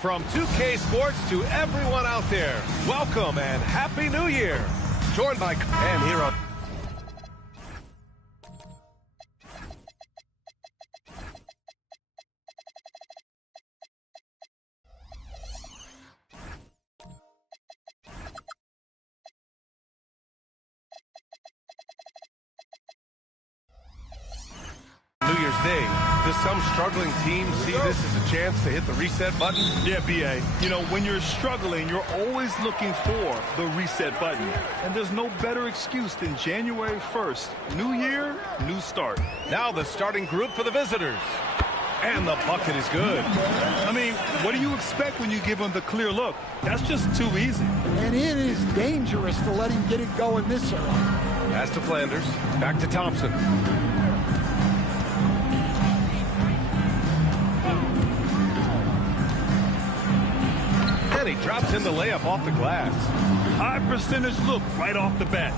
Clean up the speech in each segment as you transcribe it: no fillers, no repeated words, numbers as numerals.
From 2K Sports to everyone out there, welcome and Happy New Year. Joined by and here on New Year's Day. Does some struggling teams see this as a chance to hit the reset button? Yeah, B.A. You know, when you're struggling, you're always looking for the reset button. And there's no better excuse than January 1st. New year, new start. Now the starting group for the visitors. And the bucket is good. I mean, what do you expect when you give him the clear look? That's just too easy. And it is dangerous to let him get it going this early. Pass to Flanders. Back to Thompson. And he drops in the layup off the glass. High percentage look right off the bat.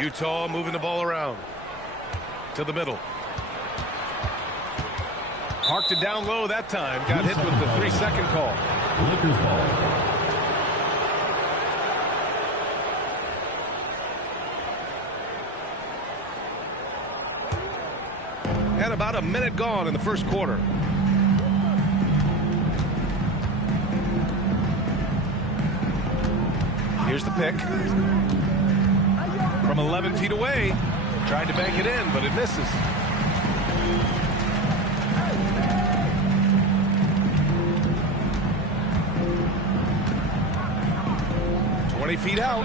Utah moving the ball around to the middle. Parked it down low that time. Got hit with the 3-second call. Lakers ball. And about a minute gone in the first quarter. Here's the pick. From 11 feet away. Tried to bank it in, but it misses. Feet out.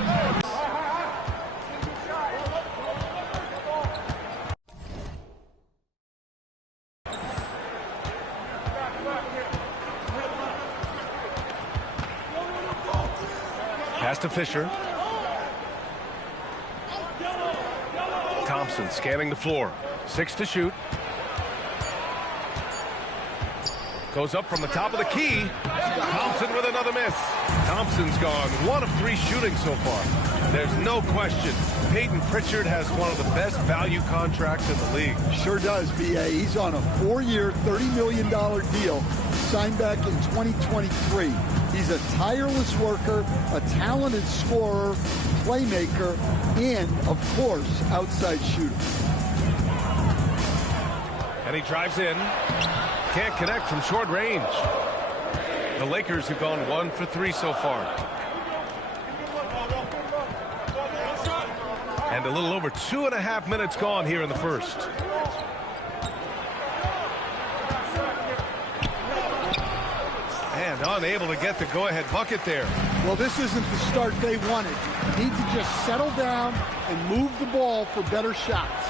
Pass to Fisher. Thompson scanning the floor. 6 to shoot. Goes up from the top of the key. Thompson with another miss. Thompson's gone 1 of 3 shooting so far. There's no question. Peyton Pritchard has one of the best value contracts in the league. Sure does, B.A. He's on a 4-year, $30 million deal signed back in 2023. He's a tireless worker, a talented scorer, playmaker, and, of course, outside shooter. And he drives in. Can't connect from short range. The Lakers have gone 1 for 3 so far. And a little over 2.5 minutes gone here in the first. And unable to get the go-ahead bucket there. Well, this isn't the start they wanted. Need to just settle down and move the ball for better shots.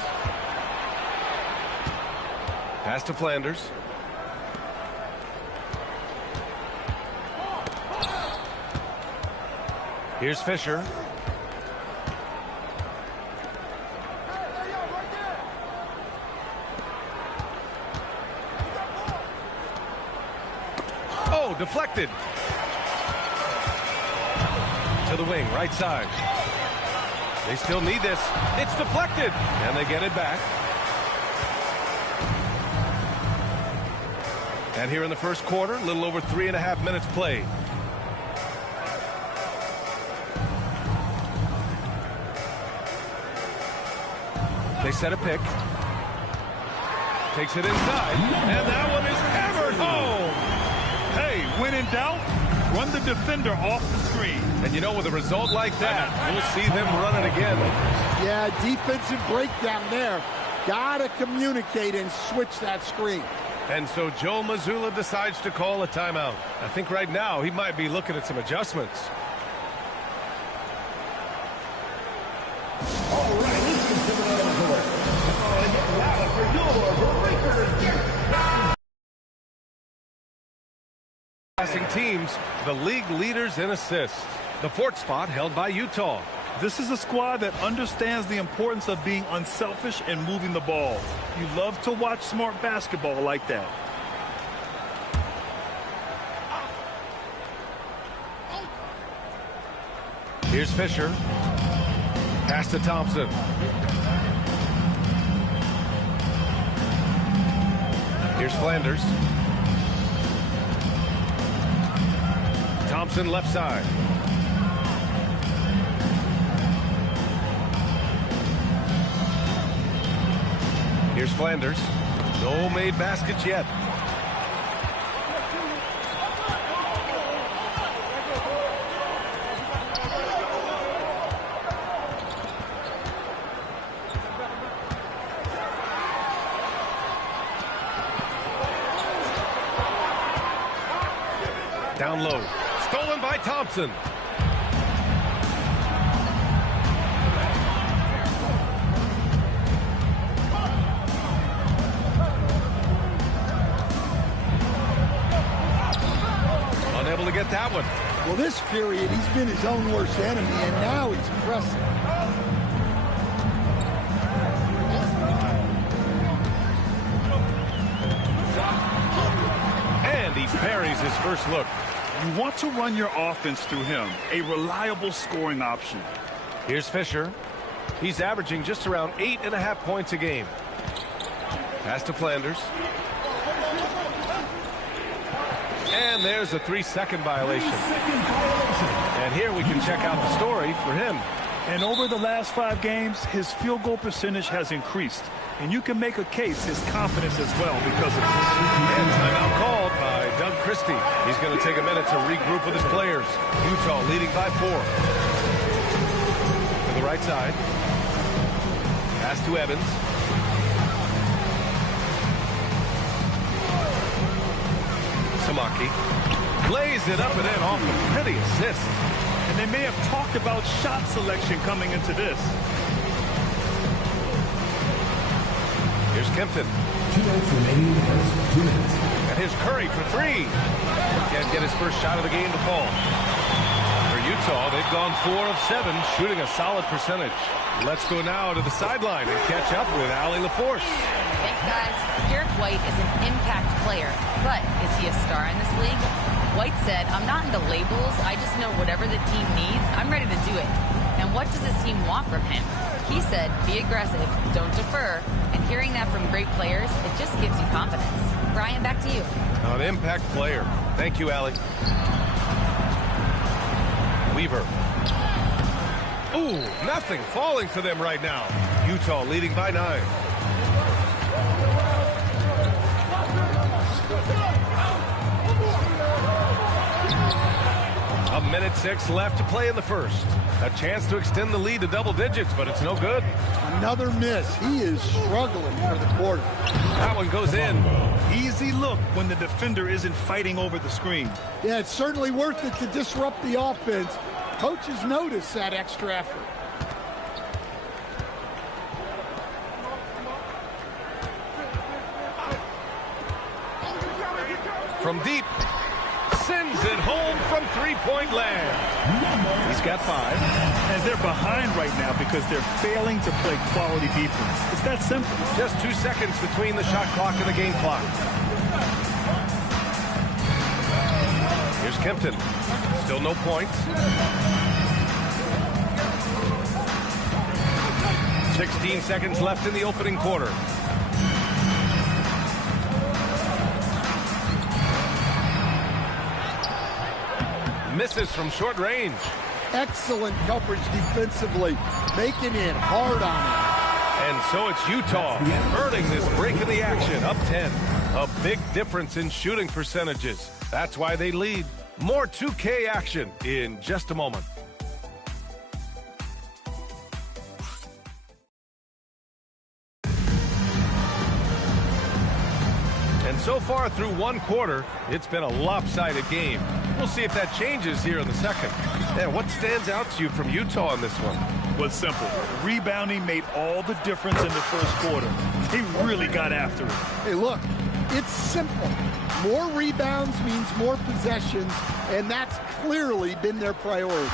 Pass to Flanders. Here's Fisher. Oh, deflected. To the wing, right side. They still need this. It's deflected. And they get it back. And here in the first quarter, a little over 3.5 minutes played. They set a pick. Takes it inside. And that one is hammered home. Hey, when in doubt, run the defender off the screen. And you know, with a result like that, we'll see them run it again. Yeah, defensive breakdown there. Gotta communicate and switch that screen. And so Joe Mazzulla decides to call a timeout. I think right now he might be looking at some adjustments. All right, Passing teams, the league leaders in assists. The 4th spot held by Utah. This is a squad that understands the importance of being unselfish and moving the ball. You love to watch smart basketball like that. Here's Fisher. Pass to Thompson. Here's Flanders. Thompson left side. Here's Flanders. No made baskets yet. Down low. Stolen by Thompson. Unable to get that one. Well, this period, he's been his own worst enemy, and now he's pressing. And he buries his first look. You want to run your offense through him, a reliable scoring option. Here's Fisher. He's averaging just around 8.5 points a game. Pass to Flanders. And there's a 3-second violation. And here we can check out the story for him. And over the last 5 games, his field goal percentage has increased. And you can make a case his confidence as well because of this. And timeout called by Doug Christie. He's going to take a minute to regroup with his players. Utah leading by 4. To the right side. Pass to Evans. Samaki. Lays it up and in off a pretty assist. And they may have talked about shot selection coming into this. Here's Kempton. 2 minutes remaining in the first 2 minutes. And here's Curry for 3. Can't get his first shot of the game to fall. For Utah, they've gone 4 of 7, shooting a solid percentage. Let's go now to the sideline and catch up with Allie LaForce. Thanks, guys. Derek White is an impact player, but is he a star in this league? White said, "I'm not into labels. I just know whatever the team needs, I'm ready to do it." And what does his team want from him? He said, "Be aggressive, don't defer." And hearing that from great players, it just gives you confidence. Brian, back to you. An impact player. Thank you, Allie. Weaver. Ooh, nothing falling for them right now. Utah leading by 9. A minute 6 left to play in the first. A chance to extend the lead to double digits, but it's no good. Another miss. He is struggling for the quarter. That one goes in. Easy look when the defender isn't fighting over the screen. Yeah, it's certainly worth it to disrupt the offense. Coaches notice that extra effort. From deep. Sends it home from three-point land. He's got 5. And they're behind right now because they're failing to play quality defense. It's that simple. Just 2 seconds between the shot clock and the game clock. Here's Kempton. Still no points. 16 seconds left in the opening quarter. Misses from short range. Excellent coverage defensively, making it hard on him. And so it's Utah earning this break in the action, up 10. A big difference in shooting percentages. That's why they lead. More 2K action in just a moment. And so far through one quarter, it's been a lopsided game. We'll see if that changes here in the second. And what stands out to you from Utah in this one? Was simple. Rebounding made all the difference in the first quarter. They really got after it. Hey, look, it's simple. More rebounds means more possessions, and that's clearly been their priority.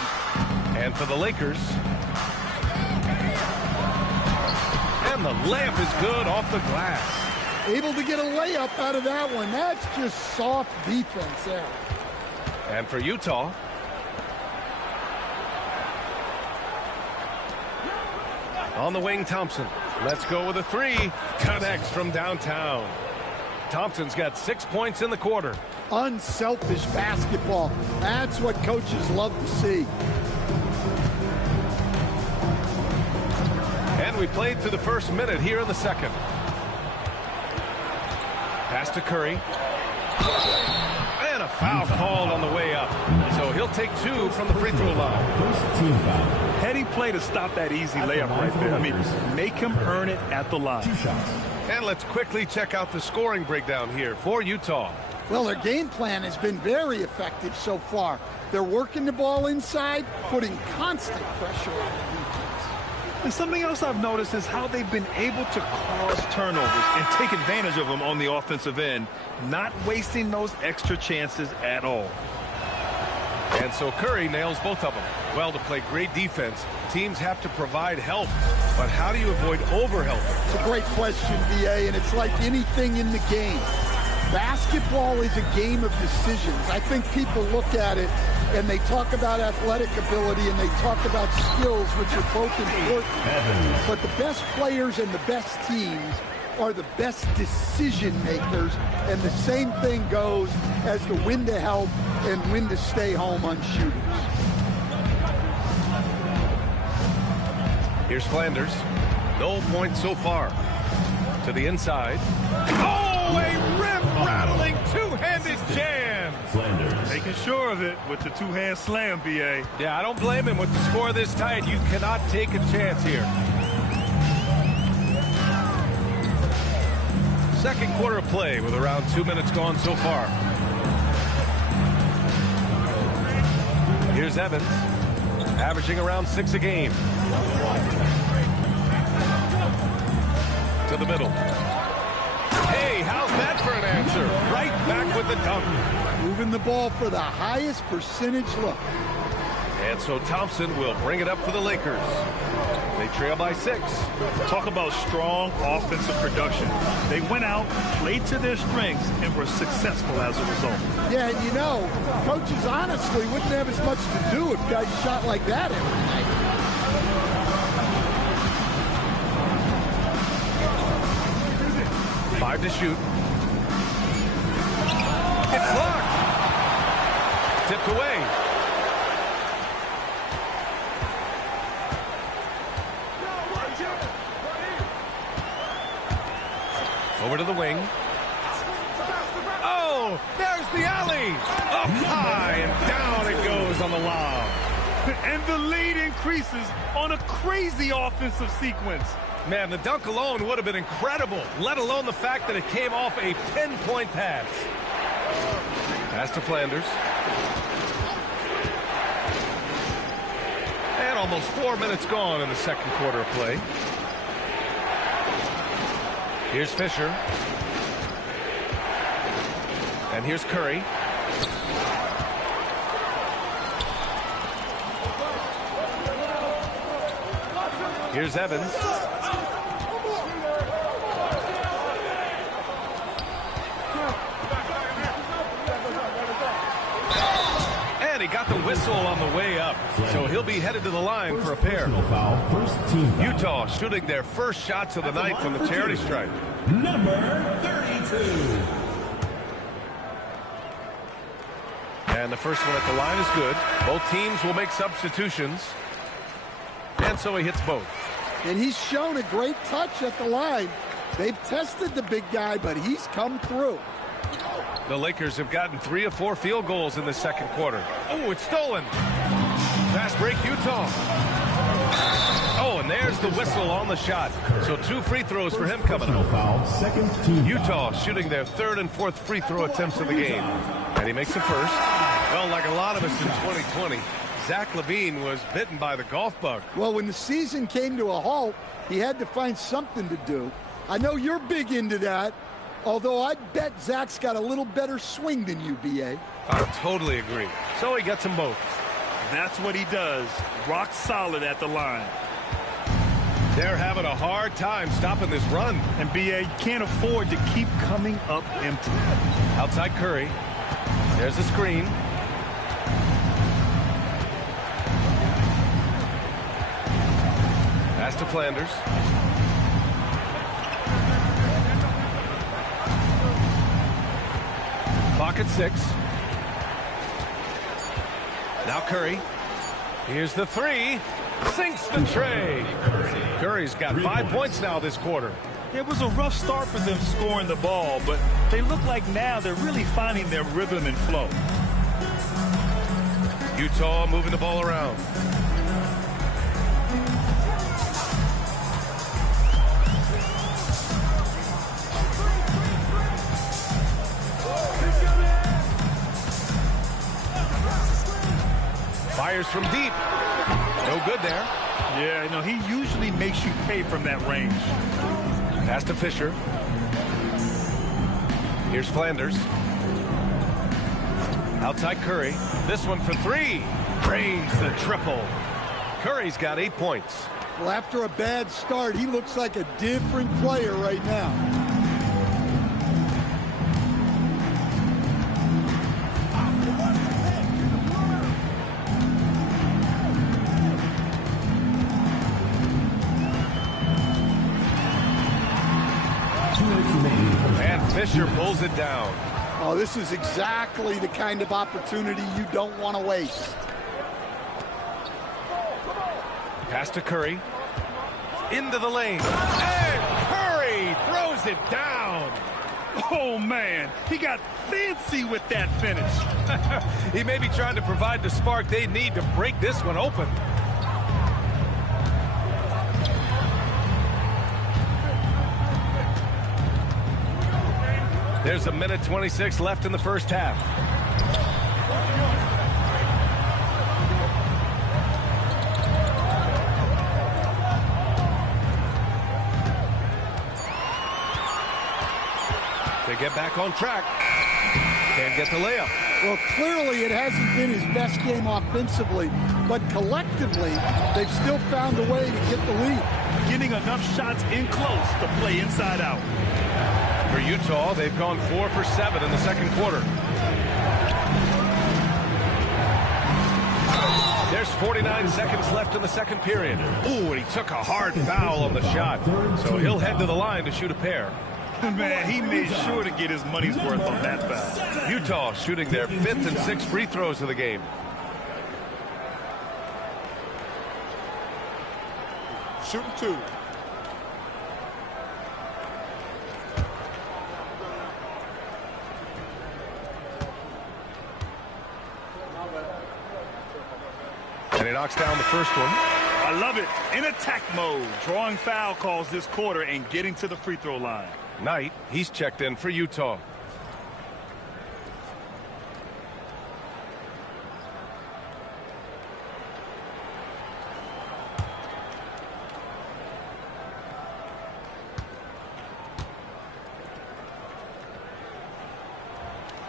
And for the Lakers. And the layup is good off the glass. Able to get a layup out of that one. That's just soft defense there. And for Utah. On the wing, Thompson. Let's go with a three. Connects from downtown. Thompson's got 6 points in the quarter. Unselfish basketball. That's what coaches love to see. And we played through the first minute here in the second. Pass to Curry. And a foul called on the way up. So he'll take 2 from the free throw line. First team foul. Heady play to stop that easy layup right there. I mean, make him earn it at the line. 2 shots. And let's quickly check out the scoring breakdown here for Utah. Well, their game plan has been very effective so far. They're working the ball inside, putting constant pressure on the defense. And something else I've noticed is how they've been able to cause turnovers and take advantage of them on the offensive end, not wasting those extra chances at all. And so Curry nails both of them. Well, to play great defense, teams have to provide help. But how do you avoid overhelping? It's a great question, BA, and it's like anything in the game. Basketball is a game of decisions. I think people look at it and they talk about athletic ability and they talk about skills, which are both important. But the best players and the best teams are the best decision makers, and the same thing goes as to when to help and when to stay home on shooters. Here's Flanders. No points so far. To the inside. Oh, a rim-rattling two-handed jam. Flanders. Making sure of it with the two-hand slam, BA. Yeah, I don't blame him with the score this tight. You cannot take a chance here. Second quarter of play with around 2 minutes gone so far. Here's Evans, averaging around 6 a game. To the middle. Hey, how's that for an answer? Right back with the dunk. Moving the ball for the highest percentage look. And so Thompson will bring it up for the Lakers. They trail by 6. Talk about strong offensive production. They went out, played to their strengths, and were successful as a result. Yeah, and you know, coaches honestly wouldn't have as much to do if guys shot like that every night. Five to shoot. It's blocked. Tipped away. Over to the wing. Oh, there's the alley. Up high and down it goes on the lob. And the lead increases on a crazy offensive sequence. Man, the dunk alone would have been incredible, let alone the fact that it came off a pinpoint pass. Pass to Flanders. And almost 4 minutes gone in the second quarter of play. Here's Fisher. And here's Curry. Here's Evans. And he got the whistle on the way up. So he'll be headed to the line for a pair. Foul. First team foul. Utah shooting their first shots of the night from the charity stripe. Number 32. And the first one at the line is good. Both teams will make substitutions. And so he hits both. And he's shown a great touch at the line. They've tested the big guy, but he's come through. The Lakers have gotten 3 of 4 field goals in the second quarter. Oh, it's stolen. Fast break, Utah. Oh, and there's the whistle on the shot. So 2 free throws for him coming up. Foul. Second team. Utah shooting their 3rd and 4th free throw attempts of the game. And he makes the first. Well, like a lot of us in 2020, Zach LaVine was bitten by the golf bug. Well, when the season came to a halt, he had to find something to do. I know you're big into that, although I bet Zach's got a little better swing than you, BA. I totally agree. So he gets them both. That's what he does. Rock solid at the line. They're having a hard time stopping this run. And BA, you can't afford to keep coming up empty. Outside Curry. There's the screen. Pass to Flanders. Clock at 6. Now Curry. Here's the 3. Sinks the tray. Curry's got 5 points now this quarter. It was a rough start for them scoring the ball, but they look like now they're really finding their rhythm and flow. Utah moving the ball around. Fires from deep. No good there. Yeah, no, he usually makes you pay from that range. Pass to Fisher. Here's Flanders. Outside Curry. This one for 3. Drains the triple. Curry's got 8 points. Well, after a bad start, he looks like a different player right now. And Fisher pulls it down. Oh, this is exactly the kind of opportunity you don't want to waste. Pass to Curry. Into the lane. And Curry throws it down. Oh, man, he got fancy with that finish. He may be trying to provide the spark they need to break this one open. There's 1:26 left in the first half. They get back on track. Can't get the layup. Well, clearly it hasn't been his best game offensively, but collectively, they've still found a way to get the lead. Getting enough shots in close to play inside out. For Utah, they've gone 4 for 7 in the second quarter. There's 49 seconds left in the second period. Ooh, and he took a hard foul on the shot. So he'll head to the line to shoot a pair. Man, he made sure to get his money's worth on that foul. Utah shooting their 5th and 6th free throws of the game. Shooting 2. And he knocks down the first one. I love it. In attack mode, drawing foul calls this quarter and getting to the free throw line. Knight, he's checked in for Utah.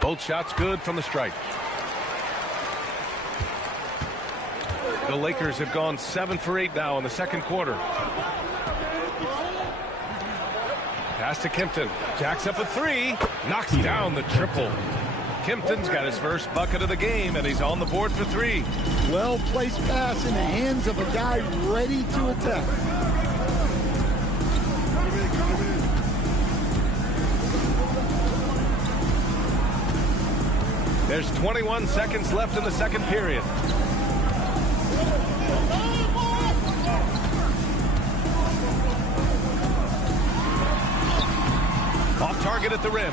Both shots good from the stripe. The Lakers have gone 7 for 8 now in the second quarter. Pass to Kempton. Jacks up a 3. Knocks down the triple. Kempton's got his first bucket of the game, and he's on the board for 3. Well-placed pass in the hands of a guy ready to attack. There's 21 seconds left in the second period. Off target at the rim.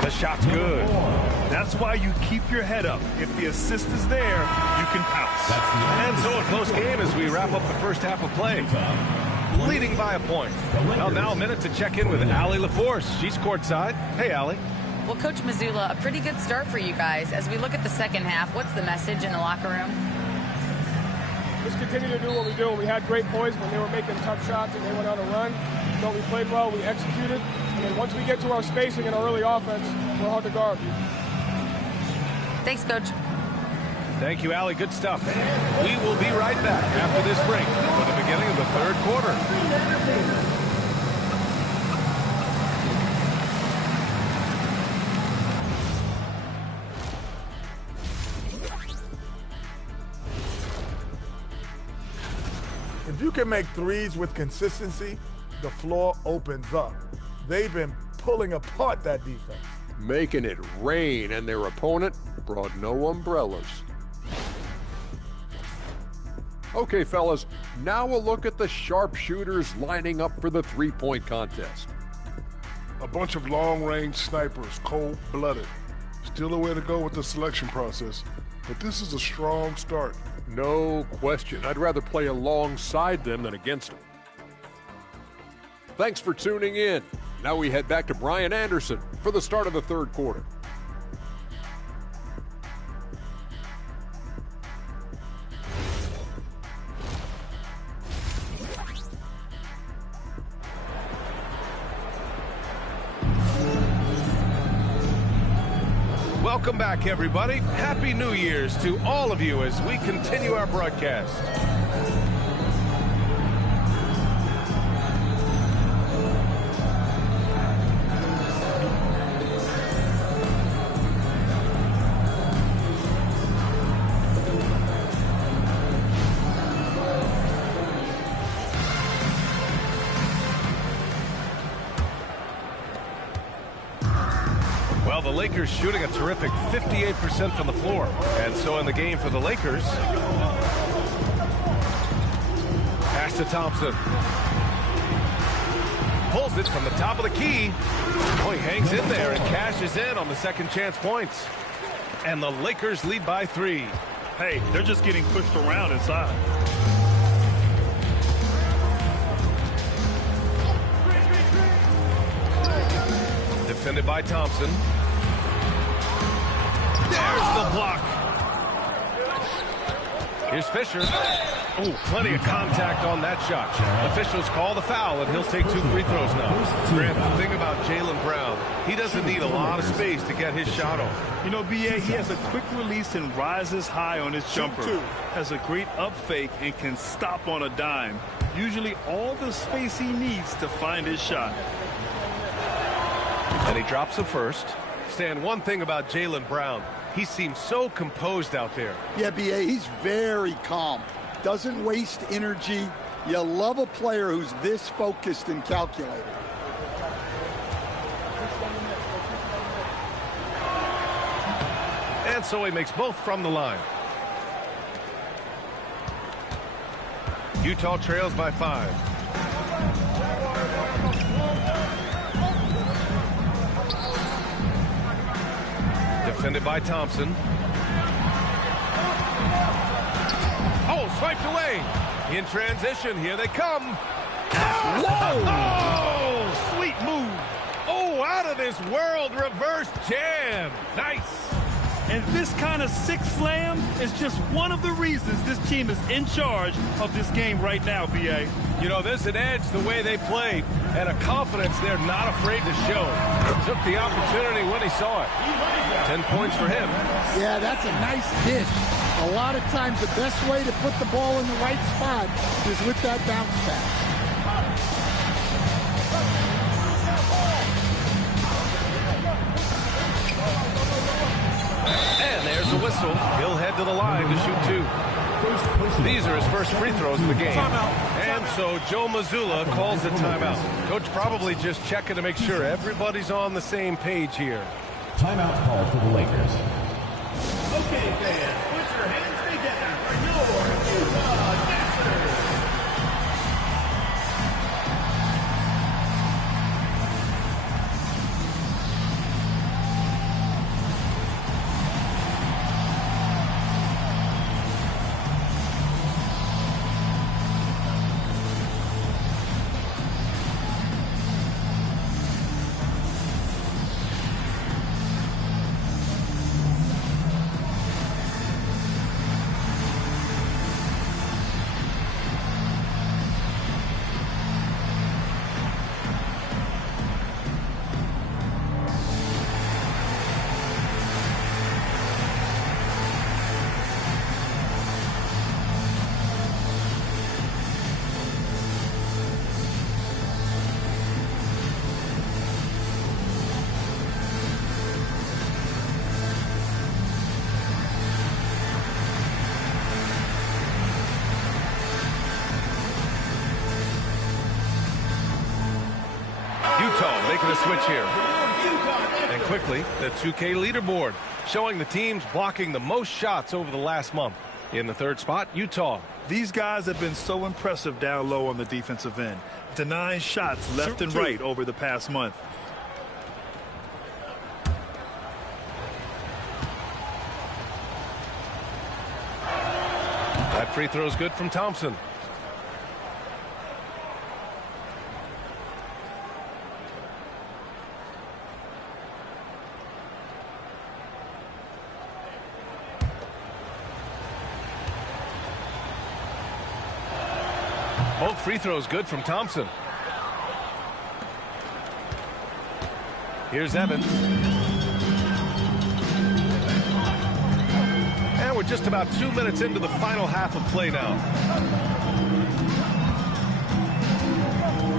The shot's good. That's why you keep your head up. If the assist is there, you can pounce. And so a close game as we wrap up the first half of play. Leading by a point. Well, now a minute to check in with Allie LaForce. She's courtside. Hey, Allie. Well, Coach Mazzulla, a pretty good start for you guys. As we look at the second half, what's the message in the locker room? Just continue to do what we do. We had great poise when they were making tough shots and they went on a run. So we played well, we executed. And then once we get to our spacing and our early offense, we're hard to guard. Thanks, Coach. Thank you, Allie. Good stuff. We will be right back after this break for the beginning of the third quarter. If you can make threes with consistency, the floor opens up. They've been pulling apart that defense. Making it rain, and their opponent brought no umbrellas. Okay, fellas, now a look at the sharpshooters lining up for the three-point contest. A bunch of long-range snipers, cold-blooded. Still a way to go with the selection process, but this is a strong start. No question. I'd rather play alongside them than against them. Thanks for tuning in. Now we head back to Brian Anderson for the start of the third quarter. Welcome back, everybody. Happy New Year's to all of you as we continue our broadcast. Well, the Lakers shooting a terrific 58% from the floor. And so in the game for the Lakers, pass to Thompson. Pulls it from the top of the key. Oh, he hangs in there and cashes in on the second chance points. And the Lakers lead by 3. Hey, they're just getting pushed around inside. Defended by Thompson. There's the block. Here's Fisher. Oh, plenty of contact on that shot. Officials call the foul, and he'll take 2 free throws now. Grant, the thing about Jaylen Brown, he doesn't need a lot of space to get his shot off. You know, B.A., he has a quick release and rises high on his jumper. Has a great up fake and can stop on a dime. Usually all the space he needs to find his shot. And he drops the first. Stan, one thing about Jaylen Brown, he seems so composed out there. Yeah, B.A., he's very calm. Doesn't waste energy. You love a player who's this focused and calculated. And so he makes both from the line. Utah trails by 5. Defended by Thompson. Oh, swiped away. In transition, here they come. Whoa! Oh, sweet move. Oh, out of this world reverse jam. Nice. And this kind of sick slam is just one of the reasons this team is in charge of this game right now, B.A. You know, there's an edge the way they played and a confidence they're not afraid to show. Took the opportunity when he saw it. 10 points for him. Yeah, that's a nice dish. A lot of times the best way to put the ball in the right spot is with that bounce pass. And there's a whistle. He'll head to the line to shoot 2. These are his first free throws of the game. And so Joe Mazzulla calls the timeout. Coach probably just checking to make sure everybody's on the same page here. Timeout call for the Lakers. Okay, fans, put your hands together for your Utah Masters. the switch here. And quickly, the 2K leaderboard, showing the teams blocking the most shots over the last month. In the third spot, Utah. These guys have been so impressive down low on the defensive end, denying shots left and right over the past month. That free throw is good from Thompson. Both free throws good from Thompson. Here's Evans. And we're just about 2 minutes into the final half of play now.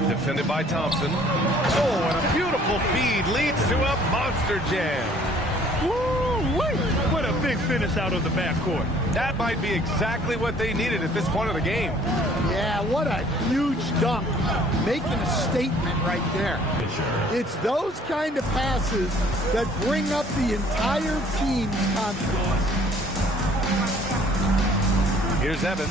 Defended by Thompson. Oh, and a beautiful feed leads to a monster jam. Woo-wee! What a big finish out of the backcourt. That might be exactly what they needed at this point of the game. Yeah, what a huge dunk. Making a statement right there. It's those kind of passes that bring up the entire team's confidence. Here's Evans.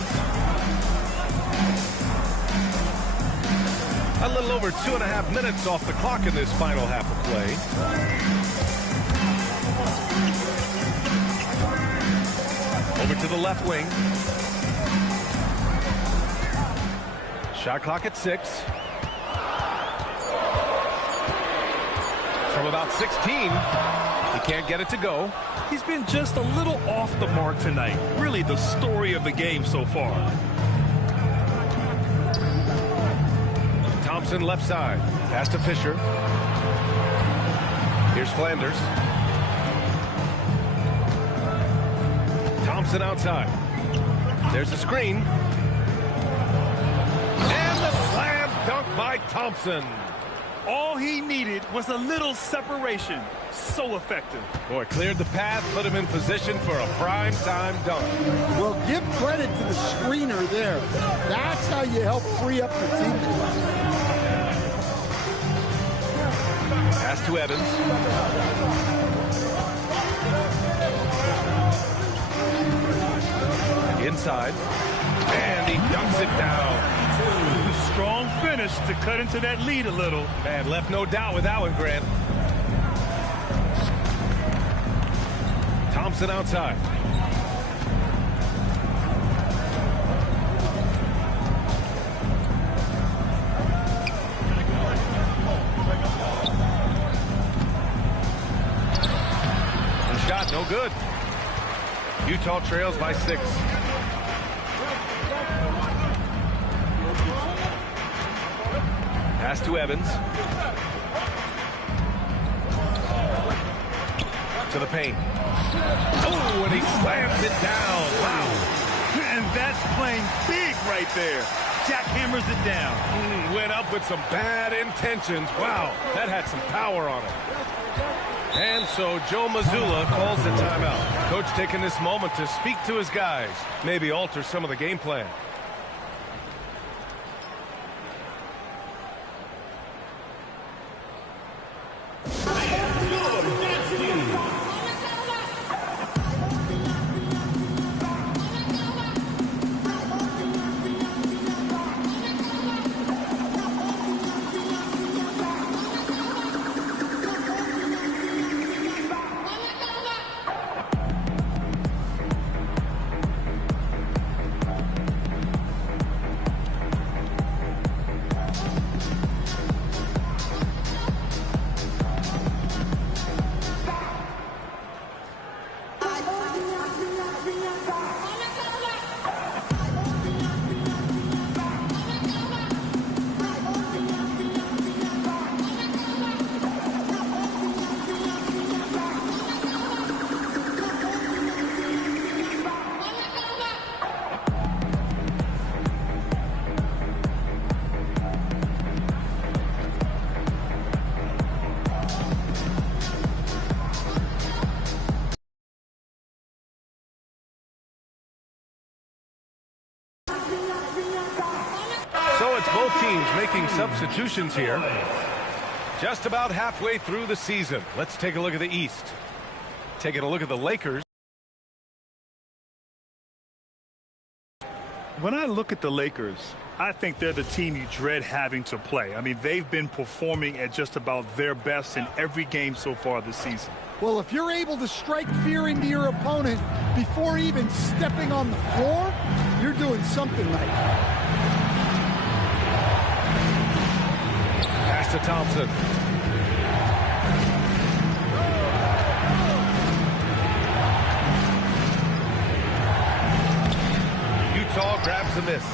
A little over 2.5 minutes off the clock in this final half of play. Over to the left wing. Shot clock at 6. From about 16, he can't get it to go. He's been just a little off the mark tonight. Really the story of the game so far. Thompson left side. Pass to Fisher. Here's Flanders. Thompson outside. There's a screen. And the slam dunk by Thompson. All he needed was a little separation. So effective. Boy, cleared the path, put him in position for a prime-time dunk. Well, give credit to the screener there. That's how you help free up the teammates. Pass to Evans. Inside. And he dunks it down. Strong finish to cut into that lead a little. Man, left no doubt with that one, Grant. Thompson outside. The shot, no good. Utah trails by 6. Pass to Evans. To the paint. Oh, and he slams it down. Wow. And that's playing big right there. Jackhammers it down. Went up with some bad intentions. Wow, that had some power on it. And so Joe Mazzulla calls the timeout. Coach taking this moment to speak to his guys. Maybe alter some of the game plan. So it's both teams making substitutions here. Just about halfway through the season. Let's take a look at the East. Taking a look at the Lakers. When I look at the Lakers, I think they're the team you dread having to play. I mean, they've been performing at just about their best in every game so far this season. Well, if you're able to strike fear into your opponent before even stepping on the floor, you're doing something right. Pass to Thompson. Utah grabs the miss.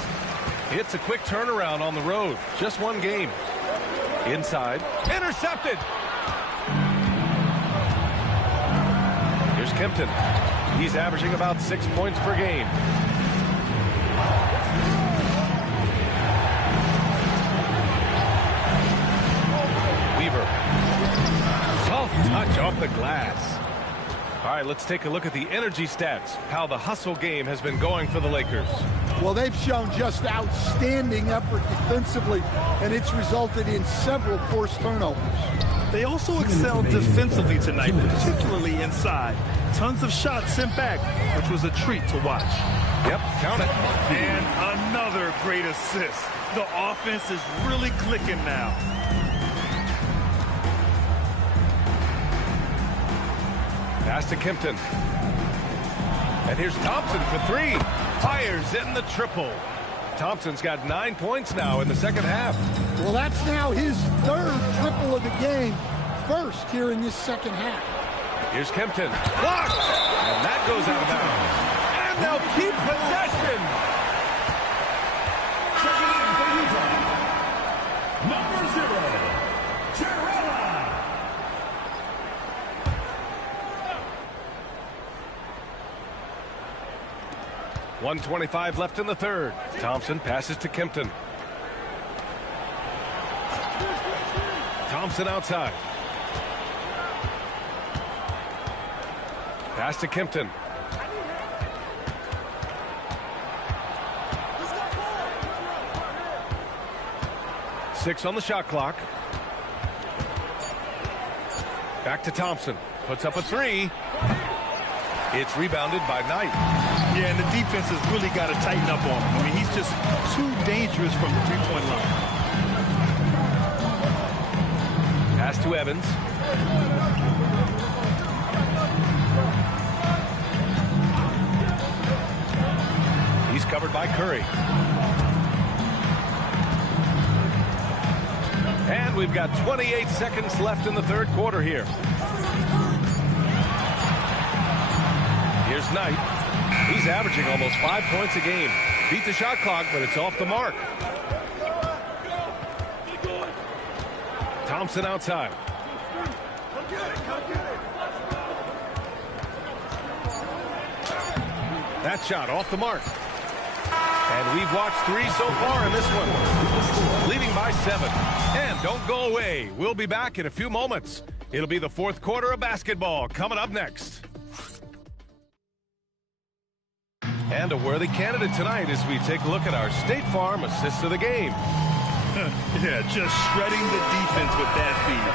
It's a quick turnaround on the road. Just one game. Inside. Intercepted. Here's Kempton. He's averaging about 6 points per game. Weaver. Soft touch off the glass. All right, let's take a look at the energy stats, how the hustle game has been going for the Lakers. Well, they've shown just outstanding effort defensively, and it's resulted in several forced turnovers. They also excelled defensively tonight, particularly inside. Tons of shots sent back, which was a treat to watch. Yep, count it. And another great assist. The offense is really clicking now. Pass to Kempton. And here's Thompson for three. Fires in the triple. Thompson's got 9 points now in the second half. Well, that's now his third triple of the game. First here in this second half. Here's Kempton. Blocked! And that goes out of bounds. And they'll keep possession. Checking in for Utah, number 0, Cherella. 1:25 left in the third. Thompson passes to Kempton. Thompson outside. Pass to Kempton. Six on the shot clock. Back to Thompson. Puts up a three. It's rebounded by Knight. Yeah, and the defense has really got to tighten up on him. I mean, he's just too dangerous from the three-point line. Pass to Evans. He's covered by Curry. And we've got 28 seconds left in the third quarter here. Here's Knight. He's averaging almost 5 points a game. Beat the shot clock, but it's off the mark. Thompson outside. That shot off the mark. And we've watched three so far in this one. Leading by 7. And don't go away. We'll be back in a few moments. It'll be the fourth quarter of basketball coming up next. And a worthy candidate tonight as we take a look at our State Farm assist of the game. Yeah, just shredding the defense with that feed.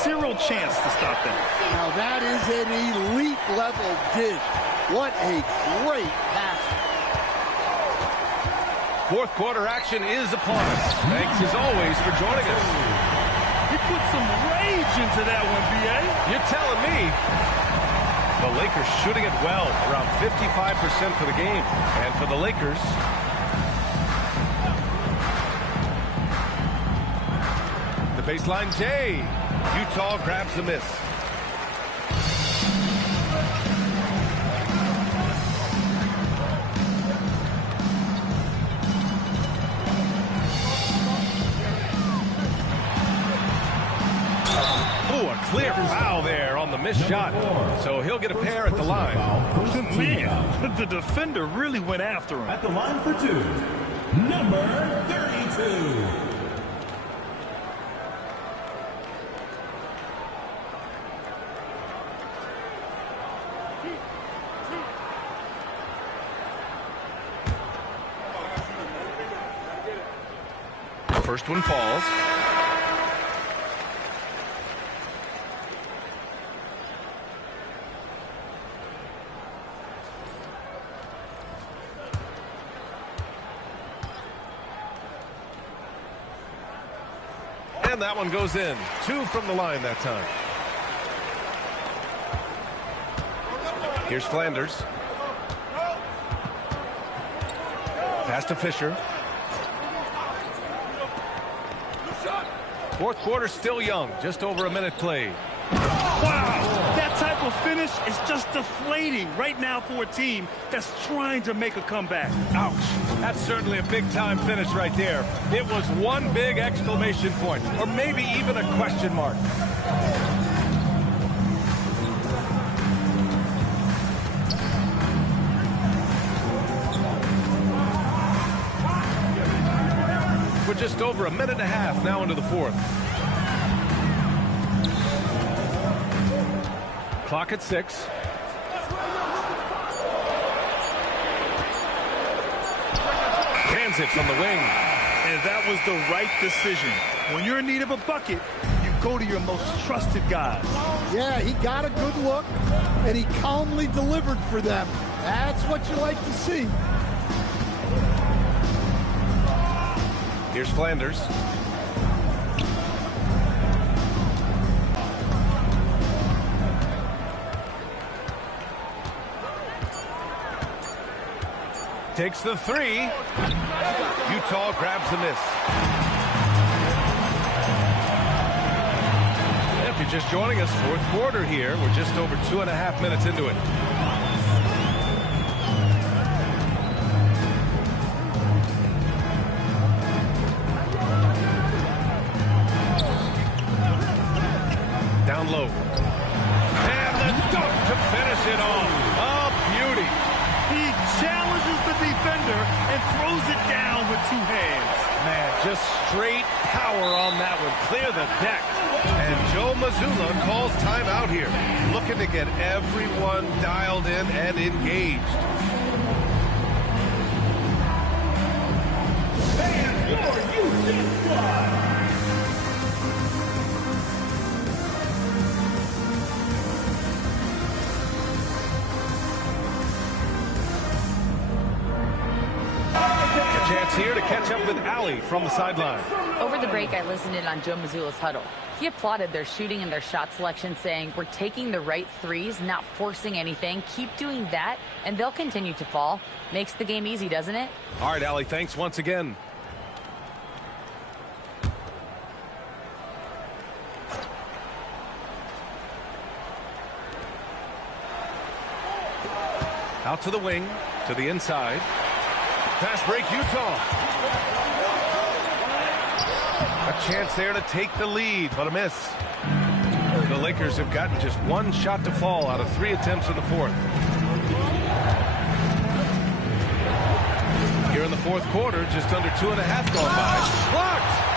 Zero chance to stop that. Now that is an elite level dish. What a great pass. Fourth quarter action is upon us. Thanks as always for joining us. He put some rage into that one, B.A. You're telling me. The Lakers shooting it well, around 55% for the game. And for the Lakers, the baseline J. Utah grabs the miss. Oh, a clear foul there on the missed shot. So he'll get a pair at the line. Man, the defender really went after him. At the line for 2, number 32. First one falls. that one goes in. 2 from the line that time. Here's Flanders. Pass to Fisher. Fourth quarter still young. Just over a minute played. Wow, that type of finish is just deflating right now for a team that's trying to make a comeback. Ouch. That's certainly a big-time finish right there. It was one big exclamation point, or maybe even a question mark. We're just over a minute and a half now into the fourth. Clock at 6. Cans it from the wing. And that was the right decision. When you're in need of a bucket, you go to your most trusted guys. Yeah, he got a good look, and he calmly delivered for them. That's what you like to see. Here's Flanders. Takes the 3. Utah grabs the miss. And if you're just joining us, fourth quarter here. We're just over 2.5 minutes into it. Down low. And the dunk to finish it off. A beauty. He challenges the defender and throws it down with 2 hands. Man, just straight power on that one. Clear the deck. And Joe Mazzulla calls timeout here. Looking to get everyone dialed in and engaged. And your Houston squad. Chance here to catch up with Allie from the sideline. Over the break, I listened in on Joe Mazzulla's huddle. He applauded their shooting and their shot selection, saying, we're taking the right threes, not forcing anything. Keep doing that, and they'll continue to fall. Makes the game easy, doesn't it? All right, Allie, thanks once again. Out to the wing, to the inside. Fast break, Utah. A chance there to take the lead, but a miss. The Lakers have gotten just 1 shot to fall out of 3 attempts in the fourth. Here in the fourth quarter, just under 2.5 gone by. Blocked!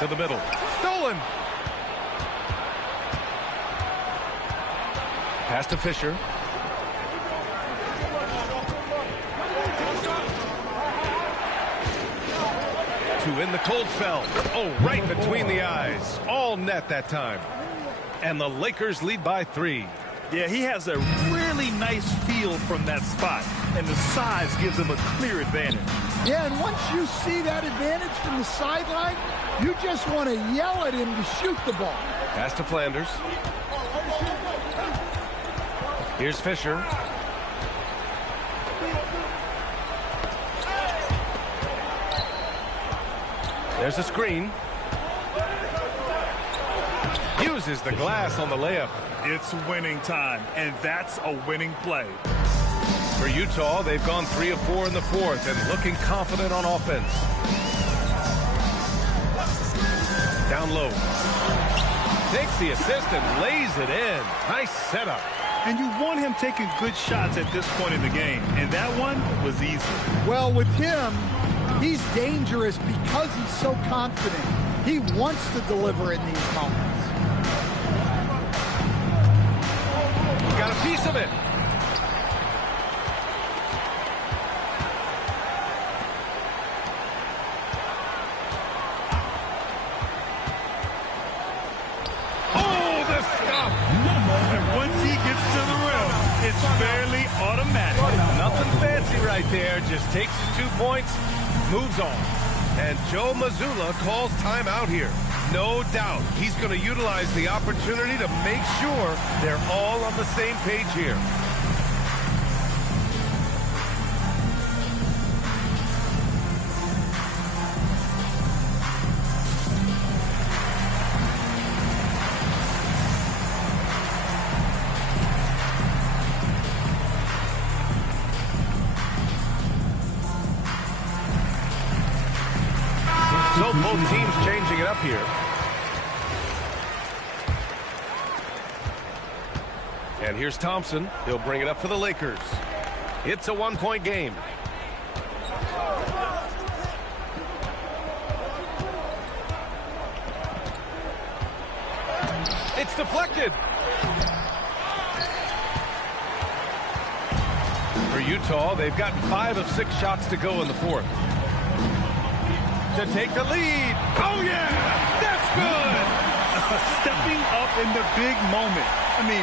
To the middle. Stolen. Pass to Fisher. To in the cold spell. Oh, right between the eyes. All net that time. And the Lakers lead by 3. Yeah, he has a really nice feel from that spot, and the size gives him a clear advantage. Yeah, and once you see that advantage from the sideline, you just want to yell at him to shoot the ball. Pass to Flanders. Here's Fisher. There's a screen. Uses the glass on the layup. It's winning time, and that's a winning play. For Utah, they've gone 3 of 4 in the fourth and looking confident on offense. Down low. Takes the assist and lays it in. Nice setup. And you want him taking good shots at this point in the game, and that one was easy. Well, with him, he's dangerous because he's so confident. He wants to deliver in these moments. Got a piece of it. Oh, the stuff! And once It's fairly automatic. Nothing fancy right there. Just takes his 2 points, moves on. And Joe Mazzulla calls timeout here. No doubt he's going to utilize the opportunity to make sure they're all on the same page here. So both teams changing it up here. And here's Thompson. He'll bring it up for the Lakers. It's a 1-point game. It's deflected. For Utah, they've gotten 5 of 6 shots to go in the fourth. To take the lead. Oh, yeah! That's good! Stepping up in the big moment. I mean,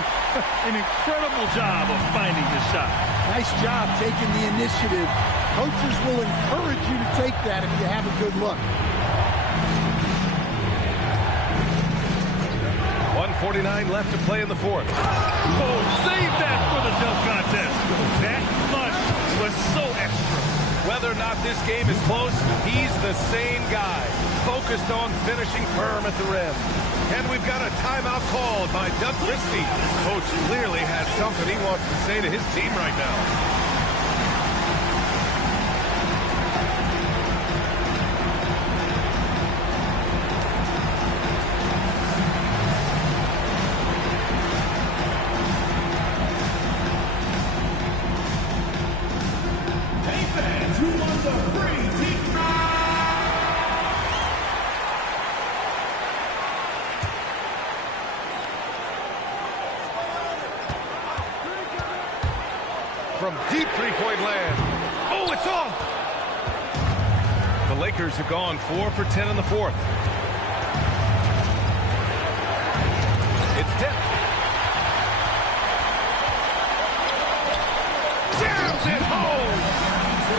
an incredible job of finding his shot. Nice job taking the initiative. Coaches will encourage you to take that if you have a good look. 1:49 left to play in the fourth. Oh, save that for the dunk contest. That lunch was so extra. Whether or not this game is close, he's the same guy, focused on finishing firm at the rim. And we've got a timeout called by Doug Christie. Coach clearly has something he wants to say to his team right now. From deep three-point land. Oh, it's off! The Lakers have gone 4 for 10 in the fourth. It's tipped. Jams it home!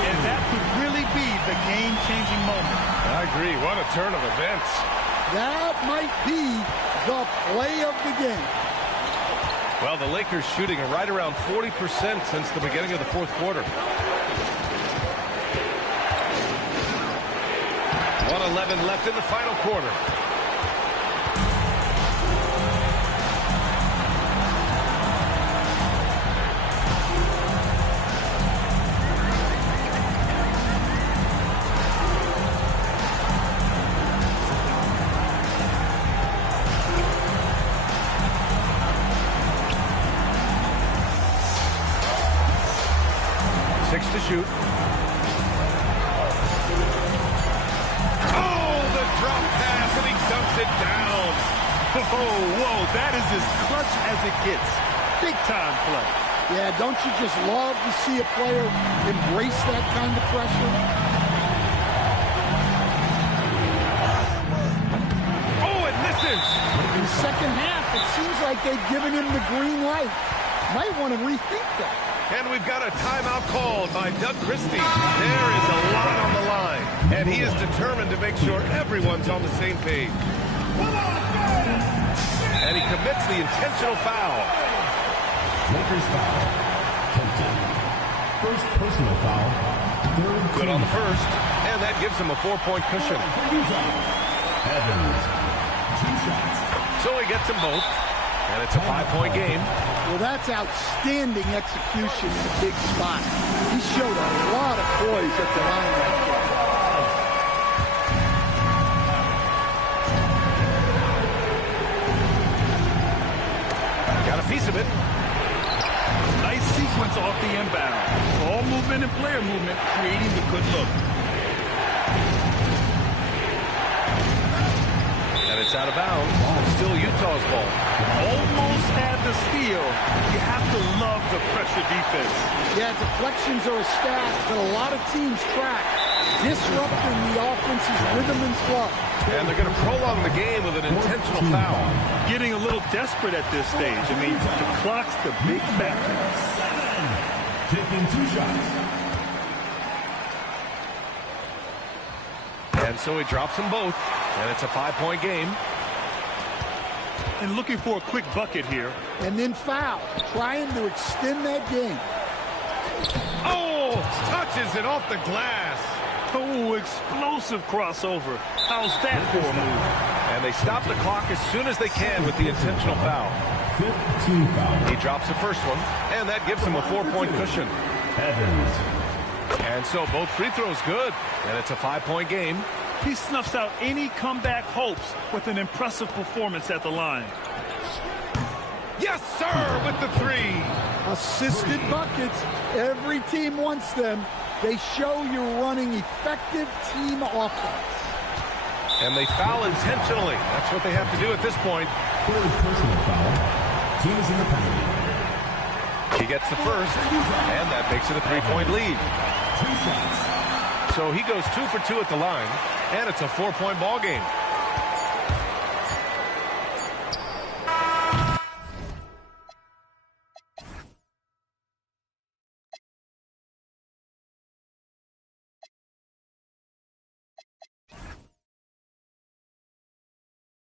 And that could really be the game-changing moment. I agree. What a turn of events. That might be the play of the game. Well, the Lakers shooting right around 40% since the beginning of the fourth quarter. 1:11 left in the final quarter. Six to shoot. Oh, the drop pass, and he dumps it down. Oh, whoa, that is as clutch as it gets. Big time play. Yeah, don't you just love to see a player embrace that kind of pressure? Oh, it misses. In the second half, it seems like they've given him the green light. Might want to rethink that. And we've got a timeout called by Doug Christie. There is a lot on the line, and he is determined to make sure everyone's on the same page. And he commits the intentional foul. Lakers foul. First personal foul. Good on the first, and that gives him a 4-point cushion. Evans, 2 shots. So he gets them both, and it's a 5-point game. Well, that's outstanding execution in a big spot. He showed a lot of poise at the line right there. Got a piece of it. Nice sequence off the inbound. Ball movement and player movement creating the good look. And it's out of bounds. Still Utah's ball. Almost had the steal. You have to love the pressure defense. Yeah, deflections are a stat that a lot of teams track, disrupting the offense's rhythm and flow. And they're going to prolong the game with an intentional foul. Getting a little desperate at this stage. I mean, the clock's the big factor. 7. Taking 2 shots. And so he drops them both, and it's a 5-point game. And looking for a quick bucket here. And then foul, trying to extend that game. Oh, touches it off the glass. Oh, explosive crossover. How's that for a move? And they stop the clock as soon as they can with the intentional foul. 15 foul. He drops the first one, and that gives him a 4-point cushion. Evans. And so both free throws good, and it's a 5-point game. He snuffs out any comeback hopes with an impressive performance at the line. Yes, sir, with the 3. Assisted buckets. Every team wants them. They show you're running effective team offense. And they foul intentionally. That's what they have to do at this point. Third personal foul. Team is in the penalty. He gets the first, and that makes it a 3-point lead. 2 shots. So he goes 2 for 2 at the line, and it's a 4-point ball game.